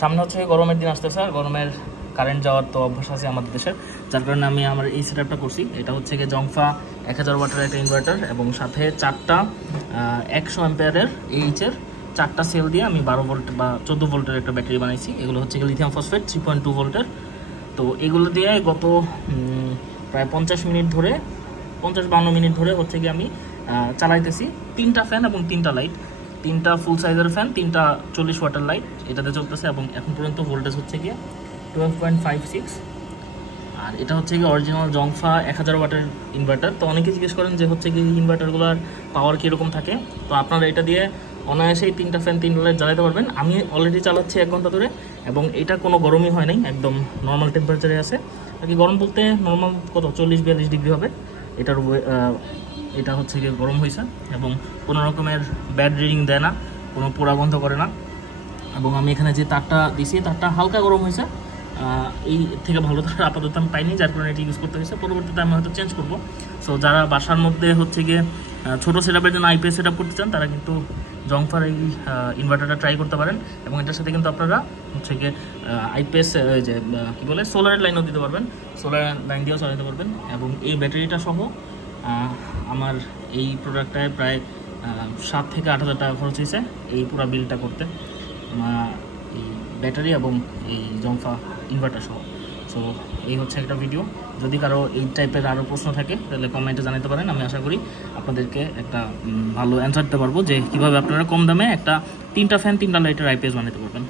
সামনে হচ্ছে গরমের দিন আসতেছে, আর গরমের কারেন্ট যাওয়ার তো অভ্যাস আছে আমাদের দেশের, যার কারণে আমি আমার এই সেটআপটা করছি। এটা হচ্ছে গিয়ে জংফা 1000 ওয়াটের একটা ইনভার্টার, এবং সাথে 4টা 100 অ্যাম্পিয়ারের এইচের 4টা সেল দিয়ে আমি 12 ভোল্ট বা 14 ভোল্টের একটা ব্যাটারি বানাইছি। এগুলো হচ্ছে গিয়ে লিথিয়াম ফসফেট 3.2 ভোল্টের। তো এগুলো দিয়ে গত প্রায় 50-52 মিনিট ধরে হচ্ছে গিয়ে আমি চালাইতেছি। 3টা ফ্যান এবং 3টা লাইট, 3টা ফুল সাইজের ফ্যান, 3টা 40 ওয়াটের লাইট এটাতে চলতেছে, এবং এখন পর্যন্ত ভোল্টেজ হচ্ছে গিয়ে 12.56। আর এটা হচ্ছে গিয়ে অরিজিনাল জংফা 1000 ওয়াটের ইনভার্টার। তো অনেকে জিজ্ঞেস করেন যে হচ্ছে কি ইনভার্টারগুলোর পাওয়ার কীরকম থাকে। তো আপনারা এটা দিয়ে অনায়াসেই 3টা ফ্যান 3টা লাইট জ্বালাতে পারবেন। আমি অলরেডি চালাচ্ছি 1 ঘন্টা ধরে, এবং এটা কোনো গরমই হয় নাই, একদম নর্মাল টেম্পারেচারে আছে। আর কি গরম বলতে নর্মাল কত 40-42 ডিগ্রি হবে। এটা হচ্ছে গিয়ে গরম হয়েছে, এবং কোনো রকমের ব্যাড রিডিং দেয় না, কোনো পোড়া গন্ধ করে না। এবং আমি এখানে যে তারটা দিছি তারটা হালকা গরম হয়েছে, এই থেকে ভালো তার আপাতত আমি পাইনি, যার কারণে এটি ইউজ করতে হয়েছে। পরবর্তীতে আমি হয়তো চেঞ্জ করবো। সো যারা বাসার মধ্যে হচ্ছে গিয়ে ছোটো সেটআপের জন্য আইপিএস সেটআপ করতে চান, তারা কিন্তু জংফার এই ইনভার্টারটা ট্রাই করতে পারেন। এবং এটার সাথে কিন্তু আপনারা হচ্ছে গিয়ে আইপিএস যে কী বলে সোলারের লাইনও দিতে পারবেন, সোলার লাইন দিয়েও চালাতে পারবেন। এবং এই ব্যাটারিটা সহ আমার এই প্রোডাক্টটায় প্রায় 7 থেকে 8 হাজার টাকা খরচ হয়েছে এই পুরো বিলটা করতে, এই ব্যাটারি এবং এই জংফা ইনভার্টার সহ। সো এই হচ্ছে একটা ভিডিও। যদি কারো এই টাইপের আরও প্রশ্ন থাকে তাহলে কমেন্টে জানাতে পারেন। আমি আশা করি আপনাদেরকে একটা ভালো অ্যান্সার দিতে পারবো যে কীভাবে আপনারা কম দামে একটা 3টা ফ্যান 3টা লাইটের আইপিএস বানাতে পারবেন।